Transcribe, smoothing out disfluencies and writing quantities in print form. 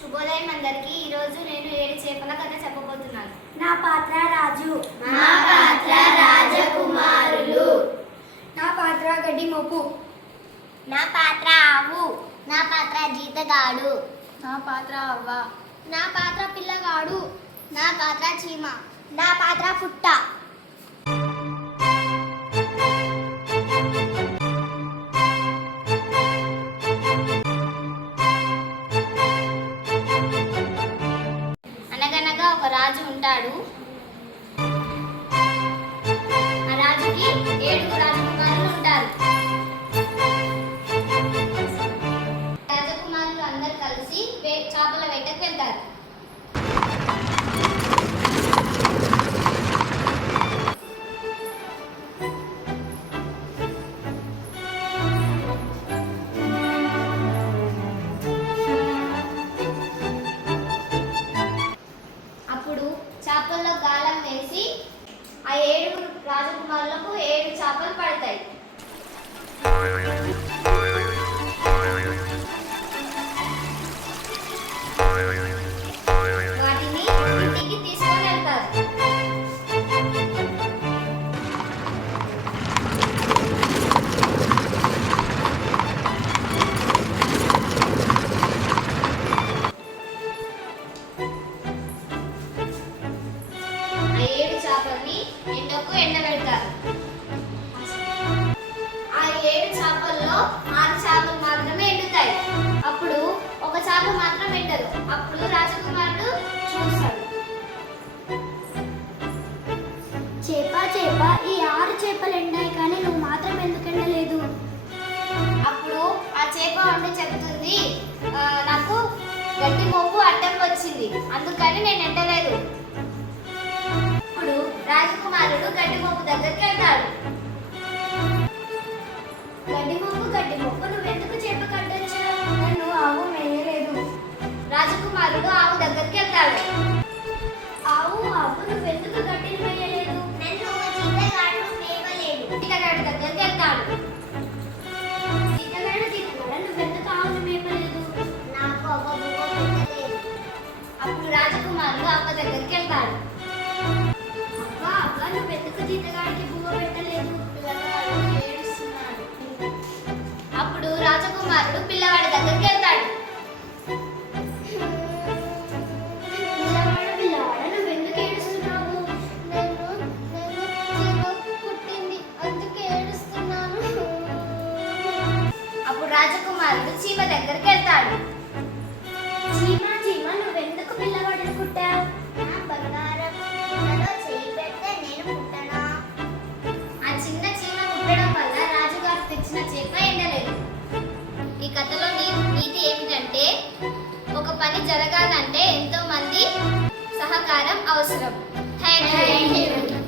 శుభోదయం అందరికీ. ఈరోజు నేను 7 చేపల కథ చెప్పబోతున్నాను. నా పాత్ర రాజు. నా పాత్ర రాజకుమారులు. నా పాత్ర గడ్డి మోపు. నా పాత్ర ఆవు. నా పాత్ర జీతగాడు. నా పాత్ర అవ్వ. నా పాత్ర పిల్లగాడు. నా పాత్ర చీమ. నా పాత్ర పుట్ట. అనగనగా ఒక రాజు ఉంటాడు. ఆ రాజుకి 7 రాజకుమారులు ఉంటారు. రాజకుమారులు అందరు కలిసి చేపల వేటకు వెళ్తారు. అప్పుడు చేపల్లో గాలం వేసి ఆ 7 రాజకుమారులకు 7 చేపలు పడతాయి. వాటిని ఇంటికి తీసుకొని వెళ్తారు. ఆ 7 చేపల్ని ఎండకు ఎండబెడతారు. ఆ 7 చేపల్లో 6 చేపలు మాత్రమే ఎండుతాయి. అప్పుడు ఒక చేప మాత్రం ఎండదు. అప్పుడు రాజకుమారుడు చూస్తాడు. చేప ఈ 6 చేపలు ఎండాయి కానీ నువ్వు మాత్రం ఎందుకు ఎండలేదు? అప్పుడు ఆ చేప ఉండి చెప్తుంది, నాకు గడ్డి మోపు అడ్డం వచ్చింది, అందుకని నేను ఎండలేదు. ఇప్పుడు రాజకుమారుడు గడ్డి మోపు దగ్గరికి వెళ్తాడు. గడ్డి మోపు నువ్వెందుకు చేప కట్టొచ్చావు? నన్ను ఆవు మేయలేదు. రాజకుమారుడు ఆవు దగ్గరికి వెళ్తాడు. ఆవు నువ్వెందుకు గడ్డిని మేయలేదు? నన్ను జీతగాడు మేవలేడు. జీతగాడి దగ్గరికి వెళ్తాడు. జీతగాడు నువ్వెందుకు ఆవును మేపలేదు? నాకు ఒక బువ్వ పెట్టలేదు. అప్పుడు రాజకుమారుడు అవ్వ దగ్గరికి వెళ్తాడు. అవ్వ నువ్వెందుకు జీతగాడికి బువ్వ పెట్టలేదు? పిల్లవాడు ఏడుస్తున్నాడు. అప్పుడు రాజకుమారుడు పిల్లవాడి దగ్గరికి వెళ్తాడు. పిల్లవాడ నువ్వెందుకు ఏడుస్తున్నావు? చీమ పుట్టింది, అందుకే ఏడుస్తున్నాను. అప్పుడు రాజకుమారుడు చీమ దగ్గరికి వెళ్తాడు. చీమ నువ్వెందుకు పిల్లవాడిని కుట్టావు? నా బంగారం కుండలో చేయి పెడితే నేను పుట్టనా? ఆ చిన్న చీమ కుట్టడం వల్ల రాజుగారు తెచ్చిన చేప ఎండలేదు. ఈ కథలో నీతి ఏమిటంటే, ఒక పని జరగాలంటే ఎంతో మంది సహకారం అవసరం. Thank you.